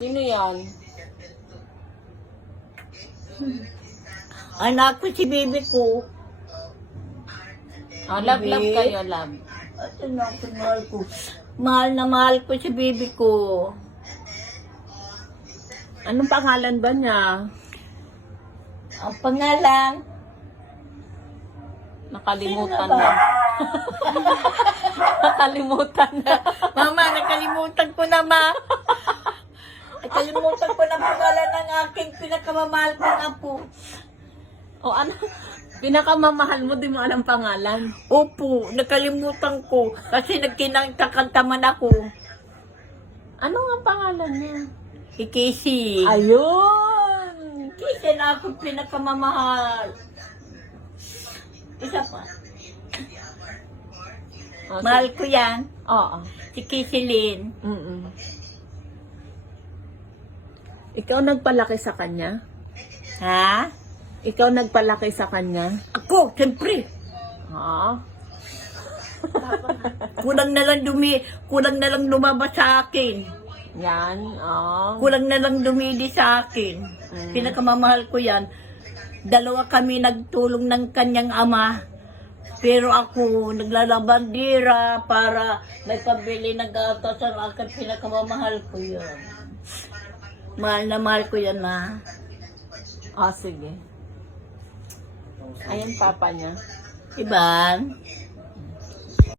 Sino yan? Anak ko si bibi ko. Ah, love, love Baby. kayo, love. At anak ko, mahal ko. Mahal na mahal ko si bibi ko. Anong pangalan ba niya? Ang pangalan, Nakalimutan Sino ba? na. Nakalimutan na. Mama, nakalimutan ko na, ma. Nakalimutan ko na pangalan ng aking pinakamamahal ko na po. O ano? Pinakamamahal mo, di mo alam pangalan. Opo, nakalimutan ko. Kasi nagkinangkakantaman ako. Ano nga pangalan niya? Si Casey. Ayun! Casey na ako pinakamamahal. Isa pa. Oh, Mahal ko yan. Oo. Si Casey Lynn. Mm-mm. Ikaw nagpalaki sa kanya? Ha? Ikaw nagpalaki sa kanya? Ako, siyempre. Ha? Kulang na lang dumi, kulang na lang lumabas sa akin. Yan. Oh. Kulang na lang dumili sa akin. Mm. Pinakamamahal ko yan. Dalawa kami nagtulong ng kanyang ama. Pero ako, naglalabandira para may pabili ng gatas ang akin. Pinakamamahal ko yun. Mahal na mahal ko yan, ma. Oh, sige. Ayan, papa niya. Iban,